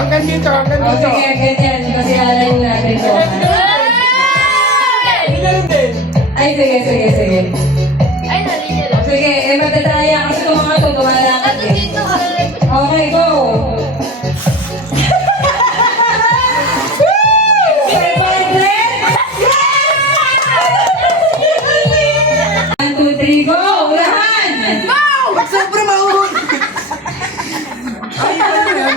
hanggang dito, hanggang O dito. sige, ganyan. Kasi alay natin to. Hindi ganun din. Ay, sige. Ay, narinig lang. Sige, magdadaya kasi itong mga to, tumalakad Ano eh. dito? Okay, go! One, two, three, go! Ulahan! Sobra mahurot. Ay, ano yan?